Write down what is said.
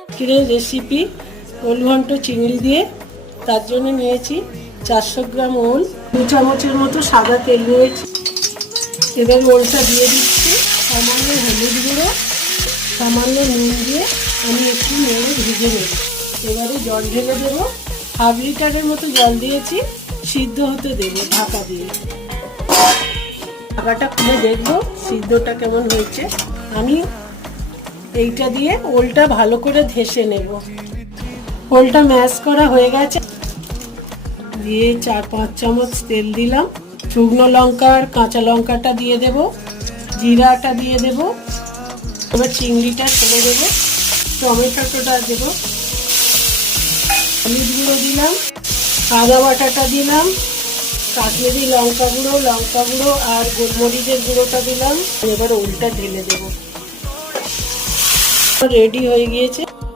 আজকের রেসিপি ওল ঘন্ট চিংড়ি দিয়ে। তার জন্য নিয়েছি 400 গ্রাম ওল, 2 চামচের মতো সাদা তেল নিয়েছি। এবার ওলটা দিয়ে দিচ্ছি, সামান্য হলুদ গুঁড়ো, সামান্য নুন দিয়ে আমি একটু নেড়ে ভিজে নেব। এবারে জল ঢেলে দেবো, 1/2 লিটারের মতো জল দিয়েছি, সিদ্ধ হতে দেবো ঢাকা দিয়ে। ঢাকাটা খুলে দেখবো সিদ্ধটা কেমন হয়েছে। আমি এইটা দিয়ে ওলটা ভালো করে ধেসে নেব। ওলটা ম্যাশ করা হয়ে গেছে, দিয়ে 4-5 চামচ তেল দিলাম। শুকনো লঙ্কা আর কাঁচা লঙ্কাটা দিয়ে দেব, জিরাটা দিয়ে দেব। এবার চিংড়িটা ছেড়ে দেবো, টমেটোটা দেব, হলুদ গুঁড়ো দিলাম, আদা বাটাটা দিলাম, কাশ্মীরি লঙ্কা গুঁড়ো আর গোলমরিচের গুঁড়োটা দিলাম। এবার ওলটা ঢেলে দেবো। রেডি হয়ে গিয়েছে,